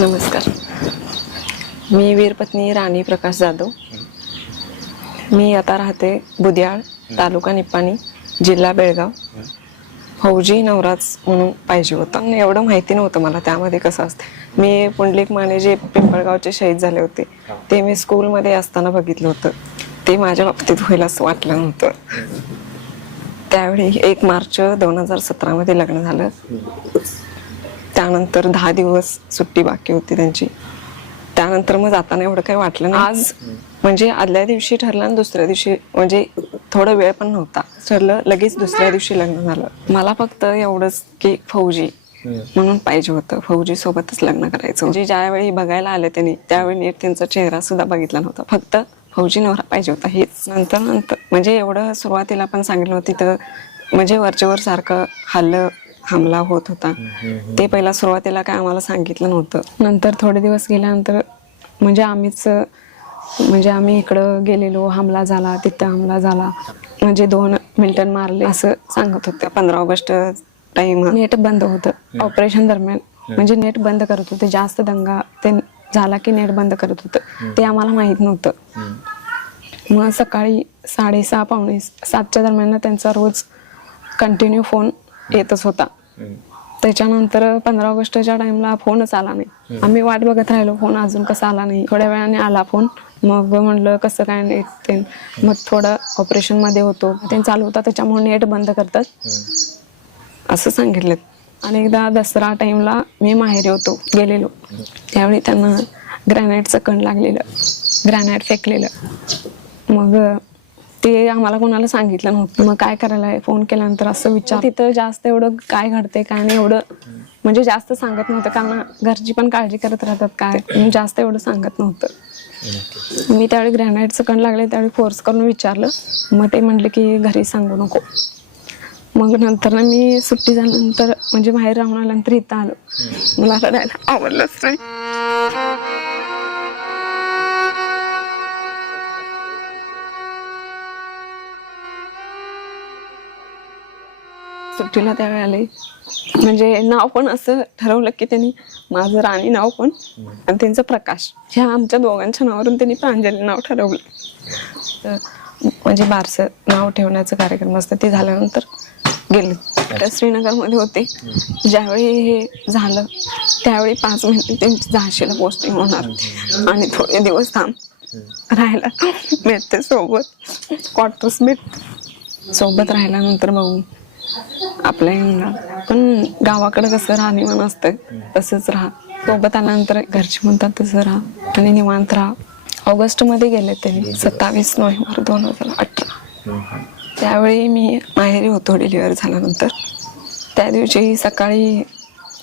नमस्कार. मी वीरपत्नी राणी प्रकाश जाधव. मी आता राहते बुद्याळ तालुका निप्पाणी जिल्हा बेळगाव. फौजी नवराज म्हणून पाहिजे होता. एवढं माहिती नव्हतं मला त्यामध्ये कसं असतं. मी पुंडलिक माने जे पिंपळगावचे शहीद झाले होते ते मी स्कूलमध्ये असताना बघितलं होतं. ते माझ्या बाबतीत होईल असं वाटलं नव्हतं. त्यावेळी एक मार्च दोन हजार सतरामध्ये लग्न झालं. त्यानंतर दहा दिवस सुट्टी बाकी होती त्यांची. त्यानंतर मग जाताना एवढं काही वाटलं नाही. आज? म्हणजे आदल्या दिवशी ठरलं आणि दुसऱ्या दिवशी म्हणजे थोडा वेळ पण नव्हता. ठरलं लगेच दुसऱ्या दिवशी लग्न झालं. मला फक्त एवढंच की फौजी म्हणून पाहिजे होतं. फौजी सोबतच लग्न करायचं म्हणजे ज्यावेळी बघायला आले त्यांनी त्यावेळी नीट त्यांचा चेहरा सुद्धा बघितला नव्हता. फक्त फौजी नवरा पाहिजे होता. हेच नंतर नंतर म्हणजे एवढं सुरुवातीला पण सांगितलं होतं तिथं म्हणजे वरचेवर सारखं हल्लं हमला होत होता. ते पहिला सुरुवातीला काय आम्हाला सांगितलं नव्हतं. नंतर थोडे दिवस गेल्यानंतर म्हणजे आम्हीच म्हणजे आम्ही इकडं गेलेलो हमला झाला तिथं हमला झाला. म्हणजे दोन मिल्टन मारले असं सांगत होते. पंधरा ऑगस्ट टाइम नेट बंद होतं. ऑपरेशन दरम्यान. म्हणजे नेट बंद करत होते. जास्त दंगा ते झाला की नेट बंद करत होतं. ते आम्हाला माहीत नव्हतं. मग सकाळी साडेसहा पावणे सातच्या दरम्यान त्यांचा रोज कंटिन्यू फोन येतच होता. त्याच्यानंतर पंधरा ऑगस्टच्या टाइमला फोनच आला नाही. आम्ही वाट बघत राहिलो फोन अजून कसा आला नाही. थोड्या वेळाने आला फोन. मग म्हणलं कसं काय नेट ते. मग थोडं ऑपरेशनमध्ये होतो. ते चालू होता त्याच्यामुळे नेट बंद करतात. असं सांगितलं आणि एकदा दसरा टाइमला मी माहेरी होतो गेलेलो. त्यावेळी त्यांना ग्रॅनाईटचं कण लागलेलं. ग्रॅनाईट फेकलेलं. मग ते आम्हाला कोणाला सांगितलं नव्हतं. मग काय करायला फोन केल्यानंतर असं विचार तिथं जास्त एवढं काय घडते काय नाही एवढं म्हणजे जास्त सांगत नव्हतं. कारण घरची पण काळजी करत राहतात काय? जास्त एवढं सांगत नव्हतं. मी त्यावेळी ग्रॅनाईटचं कण लागले त्यावेळी फोर्स करून विचारलं. मग ते म्हणले की घरी सांगू नको. मग नंतर ना मी सुट्टी झाल्यानंतर म्हणजे बाहेर राहून आल्यानंतर इथं आलो. मला रडायला आवडलंच नाही. सुट्टीला त्यावेळी आले म्हणजे नाव पण असं ठरवलं की त्यांनी माझं राणी नाव पण आणि त्यांचं प्रकाश. ह्या आमच्या दोघांच्या नावावरून त्यांनी प्रांजली नाव ठरवलं. तर म्हणजे बारसं नाव ठेवण्याचं कार्यक्रम असतं ते झाल्यानंतर गेले. तर श्रीनगरमध्ये होते. ज्यावेळी हे झालं त्यावेळी पाच महिने त्यांची झाशीला पोस्टिंग होणार. होती आणि थोडे दिवस थांब. राहायला भेटते सोबत. क्वार्टर्स भेट सोबत राहिल्यानंतर बघू आपल्या येणार पण गावाकडे कसं राहणीमान असतं तसंच राहा. सोबत आल्यानंतर घरचे म्हणतात तसं राहा. आणि निवांत राहा. ऑगस्टमध्ये गेले त्यांनी सत्तावीस नोव्हेंबर दोन हजार अठरा. त्यावेळी मी माहेरी होतो डिलिव्हर झाल्यानंतर. त्या दिवशी सकाळी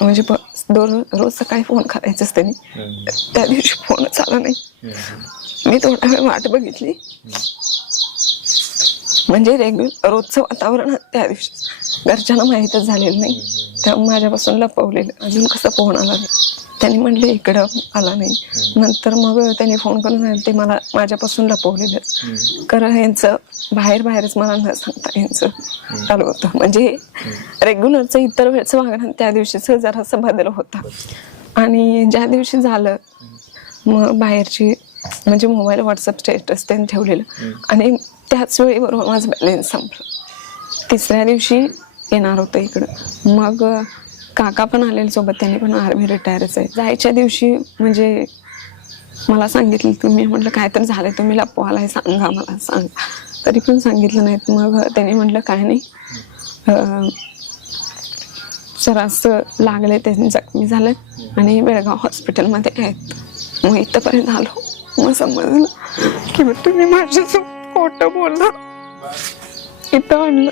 म्हणजे दोन रोज सकाळी फोन करायचंच त्यांनी त्या दिवशी फोनच आला नाही. मी थोडा वेळ वाट बघितली. म्हणजे रेग्युलर रोजचं वातावरण त्या दिवशी. घरच्यांना माहीतच झालेलं नाही. त्या माझ्यापासून लपवलेलं. अजून कसं फोन आला नाही. त्यांनी म्हणले इकडं आला नाही. नंतर मग त्यांनी फोन करून सांगितलं ते मला माझ्यापासून लपवलेलं. कारण यांचं बाहेर बाहेरच मला न सांगता यांचं चालू होतं. म्हणजे रेग्युलरचं इतर वेळचं वागणं त्या दिवशीचं जरासं बदल होता. आणि ज्या दिवशी झालं मग बाहेरची म्हणजे मोबाईल व्हॉट्सअप स्टेटस त्यांनी ठेवलेलं. आणि त्याच वेळी बरोबर माझं बॅलेन्स संपलं. तिसऱ्या दिवशी येणार होतं इकडं. मग काका पण आलेले सोबत त्यांनी पण आर्मी रिटायरच आहे. जायच्या दिवशी म्हणजे मला सांगितलं तुम्ही म्हटलं काय तर झालं तुम्ही लपवाला हे सांगा मला सांगा. तरी पण सांगितलं नाहीत. मग त्यांनी म्हटलं काय नाही. अं, लागले त्यांनी जखमी झाले आणि बेळगाव हॉस्पिटलमध्ये आहेत. मग इथंपर्यंत आलो. मग समजलं की मग तुम्ही माझ्यासोबत खोटं बोलला इथं आणलं.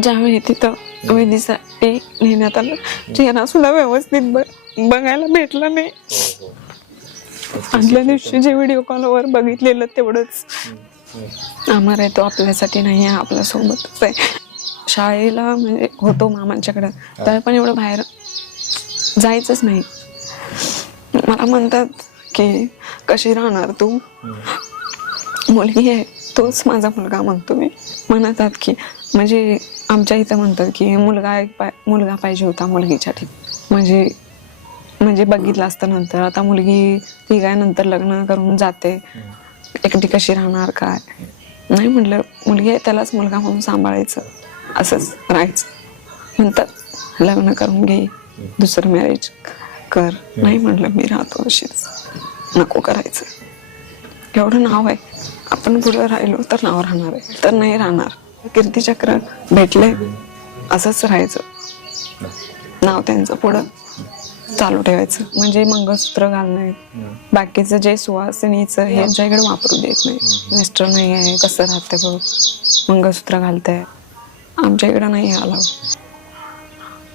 ज्यावेळी तिथं वेदीसाठी नेण्यात आलं चेहरा सुद्धा व्यवस्थित बघायला भेटला नाही. आदल्या दिवशी जे व्हिडिओ कॉलवर बघितलेलं तेवढंच. आम्हाला आहे तो आपल्यासाठी नाही आहे आपल्यासोबतच आहे. शाळेला म्हणजे होतो मामांच्याकडं. तर पण एवढं बाहेर जायचंच नाही. मला म्हणतात की कशी राहणार तू? मुलगी आहे तोच माझा मुलगा म्हणतो मी. म्हणतात की म्हणजे आमच्या इथं म्हणतात की मुलगा एक पाय मुलगा पाहिजे होता मुलगीच्या ठिकाणी म्हणजे म्हणजे बघितलं असतं नंतर. आता मुलगी ती काय नंतर लग्न करून जाते. एकटी कशी राहणार काय? नाही म्हटलं मुलगी आहे त्यालाच मुलगा म्हणून सांभाळायचं. असंच राहायचं. नंतर लग्न करून घे दुसरं मॅरेज कर. नाही म्हटलं मी राहतो अशीच. नको करायचं. एवढं नाव आहे. आपण पुढे राहिलो तर नाव राहणार आहे. तर नाही राहणार. कीर्तीचक्र भेटले असंच राहायचं. नाव त्यांचं पुढं चालू ठेवायचं. म्हणजे मंगळसूत्र घालणे बाकीचं जे सुवासिनीचं हे आमच्या इकडे वापरू देत नाही. मिस्टर नाही आहे कसं राहते बघ. मंगळसूत्र घालते आमच्या इकडं नाही आला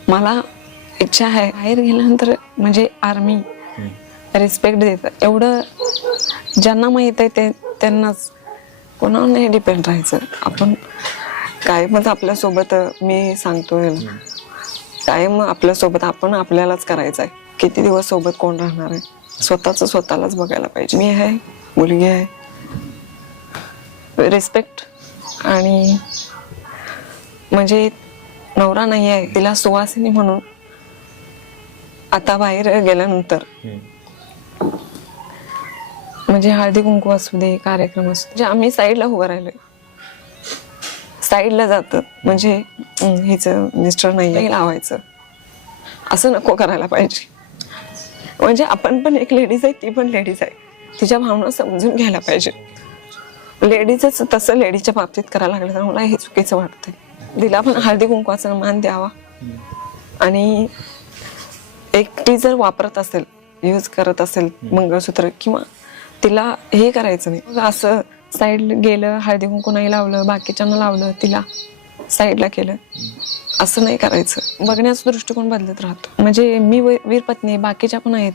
मला इच्छा आहे बाहेर गेल्यानंतर म्हणजे आर्मी रिस्पेक्ट देतात एवढं ज्यांना माहीत आहे ते त्यांनाच कोणावर नाही डिपेंड राहायचं. आपण कायमच आपल्यासोबत मी सांगतोय ना कायम आपल्यासोबत आपण आपल्यालाच करायचं आहे किती दिवस सोबत कोण राहणार आहे? स्वतःच स्वतःलाच बघायला पाहिजे. मी आहे मुलगी आहे. रिस्पेक्ट आणि म्हणजे नवरा नाही आहे तिला सुवासिनी म्हणून आता बाहेर गेल्यानंतर म्हणजे हळदी कुंकू असू दे कार्यक्रम असू म्हणजे आम्ही साईडला उभं राहिलोय. साईडला जात. म्हणजे हिचं मिस्टर नाही लावायचं. असं नको करायला पाहिजे. म्हणजे आपण पण एक लेडीज आहे ती पण लेडीज आहे. तिच्या भावना समजून घ्यायला पाहिजे. लेडीजच तसं लेडीच्या बाबतीत करायला लागलं तर मला हे चुकीचं वाटतंय. तिला पण हळदी कुंकवाचा मान द्यावा. आणि एकटी जर वापरत असेल यूज करत असेल मंगळसूत्र किंवा तिला हे करायचं नाही. मग असं साईड गेलं हळदी कुंकू नाही लावलं बाकीच्यांना लावलं तिला साईडला केलं. असं नाही करायचं. बघण्याचा दृष्टिकोन बदलत राहतो. म्हणजे मी वी- वीरपत्नी आहे, बाकीच्या पण आहेत.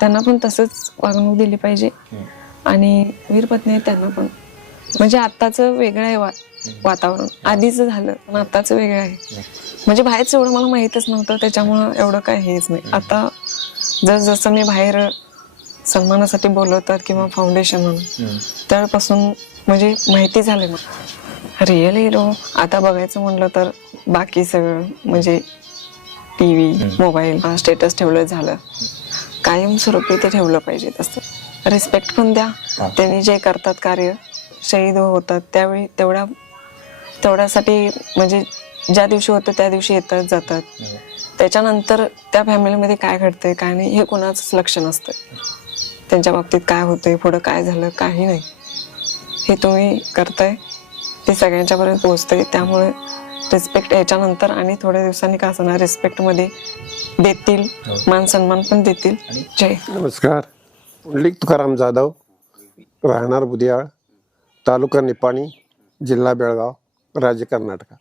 त्यांना पण तसंच वागणूक दिली पाहिजे. आणि वीरपत्नी आहेत त्यांना पण. म्हणजे आत्ताचं वेगळं आहे वा वातावरण. आधीच झालं पण आत्ताचं वेगळं आहे. म्हणजे बाहेरचं एवढं मला माहीतच नव्हतं त्याच्यामुळं एवढं काय हेच नाही. आता जर जसं मी बाहेर सन्मानासाठी बोलवतात किंवा फाउंडेशन म्हणून. त्यापासून म्हणजे माहिती झाली मग. रिअल हिरो आता बघायचं म्हणलं तर बाकी सगळं म्हणजे टी व्ही मोबाईल स्टेटस ठेवलं झालं. कायमस्वरूपी ते ठेवलं पाहिजे तसं. रिस्पेक्ट पण द्या. त्यांनी जे करतात कार्य शहीद होतात त्यावेळी तेवढ्या तेवढ्यासाठी म्हणजे ज्या दिवशी होतं त्या दिवशी येतात जातात. त्याच्यानंतर त्या फॅमिलीमध्ये काय घडतंय काय नाही हे कोणाचंच लक्ष नसतं त्यांच्या बाबतीत काय होतंय पुढं काय झालं काही नाही. हे तुम्ही करताय ते सगळ्यांच्या पर्यंत पोहोचतंय. त्यामुळे रिस्पेक्ट याच्यानंतर आणि थोड्या दिवसांनी का असणार रिस्पेक्टमध्ये देतील मान सन्मान पण देतील. जय. नमस्कार. पुंडलिक तुकाराम जाधव राहणार बुदियाळ तालुका निपाणी जिल्हा बेळगाव राज्य कर्नाटक.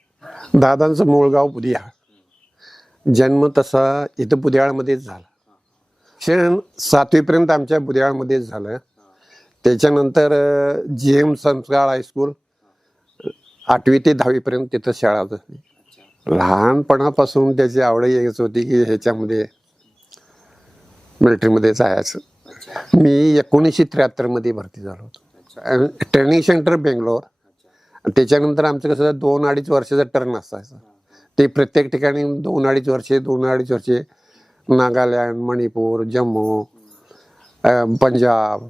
दादांचं मूळ गाव बुदियाळ जन्म तसा इथं बुदियाळमध्येच झाला. शिक्षण सातवीपर्यंत आमच्या बुधियाळमध्येच झालं. त्याच्यानंतर जी एम संस्कार हायस्कूल आठवी ते दहावीपर्यंत तिथं शाळा झाली लहानपणापासून त्याची आवड यायच होती की ह्याच्यामध्ये मिलिटरीमध्ये जायचं मी एकोणीसशे त्र्याहत्तरमध्ये भरती झालो होतो. ट्रेनिंग सेंटर बेंगलोर त्याच्यानंतर आमचं कसं दोन अडीच वर्षाचं टर्न असायचं. ते प्रत्येक ठिकाणी दोन अडीच वर्षे दोन अडीच वर्षे नागालँड मणिपूर जम्मू पंजाब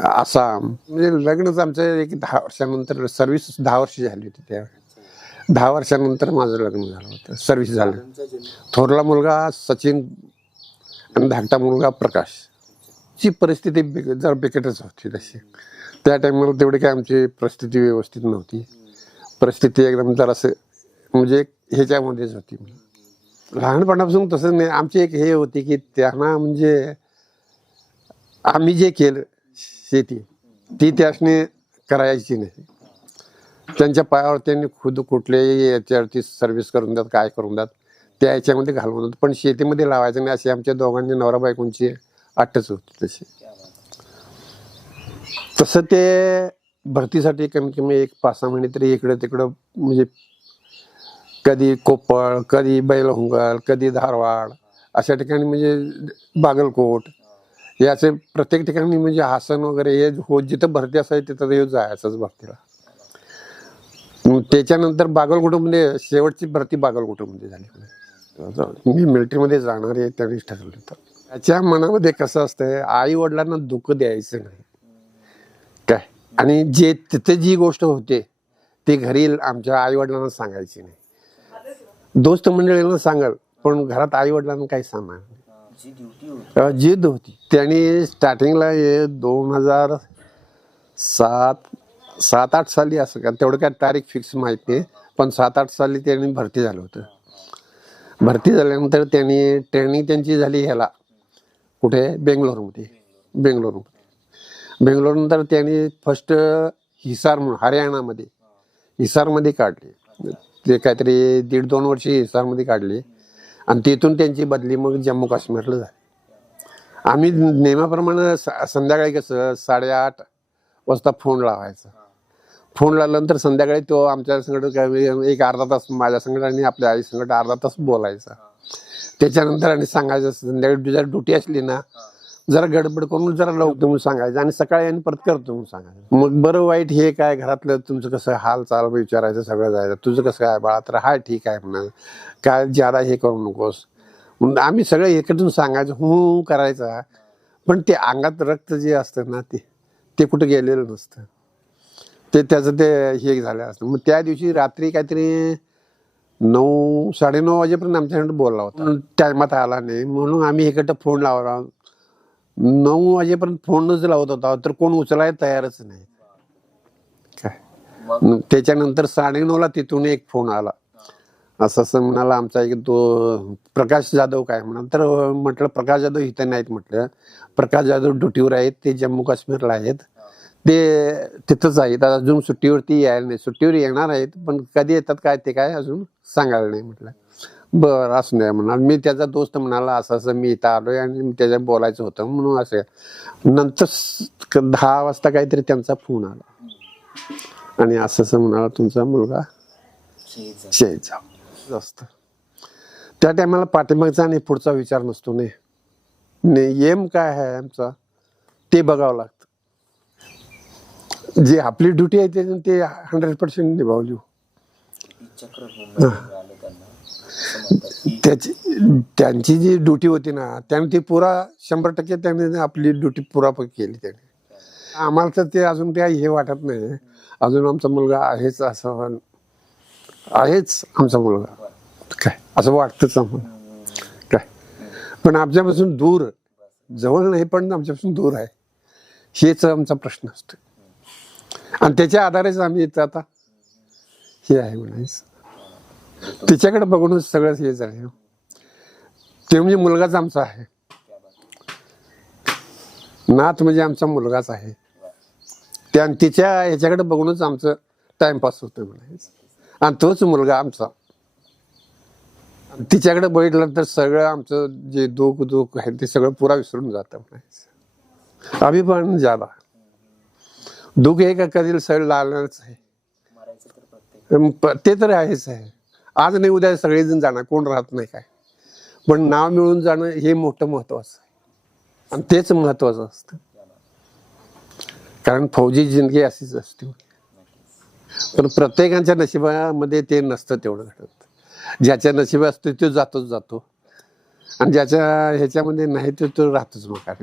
आसाम. म्हणजे लग्नच आमचं एक दहा वर्षानंतर सर्व्हिस दहा वर्ष झाली होती त्यावेळी दहा वर्षानंतर माझं लग्न झालं होतं सर्व्हिस झालं. थोरला मुलगा सचिन आणि धाकटा मुलगा प्रकाश. ची परिस्थिती बिक- जरा बिकटच होती तशी. त्या टायमाला तेवढी काय आमची परिस्थिती व्यवस्थित नव्हती. परिस्थिती एकदम जरासं म्हणजे ह्याच्यामध्येच होती. लहानपणापासून तसं नाही. आमची एक हे होती की त्यांना म्हणजे आम्ही जे केलं शेती ती त्यासने करायची नाही. त्यांच्या पायावर त्यांनी खुद कुठल्याही याच्यावरती सर्व्हिस करून द्यात काय करून द्यात त्या याच्यामध्ये घालवून देतात पण शेतीमध्ये लावायचं नाही अशी आमच्या दोघांची नवरा बायकोंची आठच होती तशी. तसं ते भरतीसाठी कमीत कमी एक पाच सहा महिने तरी इकडं तिकडं म्हणजे कधी कोप्पळ कधी बैलहुंगल कधी धारवाड अशा ठिकाणी म्हणजे बागलकोट. याचे प्रत्येक ठिकाणी म्हणजे हासन वगैरे हे हो जिथं भरती असायची तिथं हे जायचंच भरतीला. त्याच्यानंतर बागलकोटमध्ये शेवटची भरती बागलकोटमध्ये झाली. मी मिलिटरीमध्ये जाणार आहे त्यावेळेस ठरवलं होतं. त्याच्या मनामध्ये कसं असतंय आई वडिलांना दुःख द्यायचं नाही. काय? आणि जे तिथे जी गोष्ट होते ती घरी आमच्या आई वडिलांना सांगायची नाही. दोस्त मंडळींना सांगाल पण घरात आई वडिलांना काही सांगणार होती जिद होती. त्यांनी स्टार्टिंगला हे दोन हजार सात सात आठ साली असं का तेवढं काय तारीख फिक्स माहिती नाही पण सात आठ साली त्यांनी भरती झालं होतं. भरती झाल्यानंतर त्यांनी ट्रेनिंग त्यांची झाली ह्याला. कुठे? बेंगलोरमध्ये. बेंगलोरमध्ये. बेंगलोरनंतर त्यांनी फर्स्ट हिसार म्हणून हरियाणामध्ये हिसारमध्ये काढली. ते काहीतरी दीड दोन वर्षे हिसारमध्ये काढली आणि तिथून त्यांची बदली मग जम्मू काश्मीरला झाली. आम्ही नेहमीप्रमाणे संध्याकाळी कसं साडेआठ वाजता फोन लावायचा. फोन लावल्यानंतर संध्याकाळी तो आमच्या संघट म्हणजे एक अर्धा तास माझ्या संघट आणि आपल्या आई संघट अर्धा तास बोलायचा. त्याच्यानंतर आणि सांगायचं संध्याकाळी तुझ्या ड्युटी असली ना जरा गडबड करून जरा लवकर म्हणून सांगायचं. आणि सकाळी आणि परत करतो म्हणून सांगायचं. मग बरं वाईट हे काय घरातलं तुमचं कसं हाल चाल विचारायचं सगळं जायचं. तुझं कसं काय बाळा? तर हा ठीक आहे म्हणा काय ज्यादा हे करू नकोस. म्हणून आम्ही सगळं एकटून सांगायचं हू करायचा. पण ते अंगात रक्त जे असतं ना ते ते कुठं गेलेलं नसतं. ते त्याचं ते हे झालं असतं. मग त्या दिवशी रात्री काहीतरी नऊ साडेनऊ वाजेपर्यंत आमच्याकडे बोलला होता. टायमात आला नाही. म्हणून आम्ही इकडं फोन लावला. नऊ वाजेपर्यंत फोनच लावत होता तर कोण उचलायला तयारच नाही. काय? मग? मग त्याच्यानंतर साडेनऊला तिथून एक फोन आला. असं असं म्हणाला आमचा एक तो प्रकाश जाधव काय म्हणा तर म्हटलं प्रकाश जाधव इथं नाहीत म्हटलं. प्रकाश जाधव ड्युटीवर आहेत ते जम्मू काश्मीरला आहेत. ते तिथंच आहेत अजून सुट्टीवरती यायला नाही. सुट्टीवर येणार आहेत पण कधी येतात काय ते काय अजून सांगायला नाही म्हटलं. बरं असं नाही म्हणाल मी त्याचा दोस्त म्हणाला असं असं मी इथं आलोय आणि त्याच्या बोलायचं होतं म्हणून असं. नंतर स- दहा वाजता काहीतरी त्यांचा फोन आला. आणि असं असं म्हणाला तुमचा मुलगा असतं त्या टायमाला पाठीमागचा आणि पुढचा विचार नसतो ने. एम काय आहे आमचा? ते बघावं लागतं. जी आपली ड्युटी आहे ते- ते हंड्रेड पर्सेंट निभावली चक्र त्यांना असं म्हणतात त्याची त्यांची जी ड्युटी होती ना त्याने ती पुरा शंभर टक्के त्यांनी आपली ड्युटी पुरा केली त्याने. आम्हाला तर ते अजून काही हे वाटत नाही. अजून आमचा मुलगा आहेच असं आहेच आमचा मुलगा. काय? असं वाटतंच आम्हाला. काय? पण आमच्यापासून दूर जवळ नाही पण आमच्यापासून दूर आहे. हेच आमचा प्रश्न असतो. आणि त्याच्या आधारेच आम्ही इथं आता हे आहे म्हणायचं. तिच्याकडे बघूनच सगळं हे झालं. ते म्हणजे मुलगाच आमचा आहे. नाथ म्हणजे आमचा मुलगाच आहे. त्या तिच्या ह्याच्याकडे बघूनच आमचं टाइमपास होतं म्हणायचं आणि तोच मुलगा आमचा. तिच्याकडे बघितलं तर सगळं आमचं जे दुःख दुःख आहे ते सगळं पुरा विसरून जातं म्हणायचं अभिमान ज्यादा. दुःख हे का कधी सगळं लागणारच आहे. ते तर आहेच आहे. आज नाही उद्या सगळेजण जाणार. कोण राहत नाही काय? पण नाव मिळून जाणं हे मोठं महत्वाचं आहे. आणि तेच महत्वाचं असतं. कारण फौजी जिंदगी अशीच असते. पण प्रत्येकाच्या नशिबामध्ये ते नसतं तेवढं घडत. ज्याच्या नशिबा असतो तो जातोच जातो. आणि ज्याच्या ह्याच्यामध्ये नाही तो तो राहतोच मग काय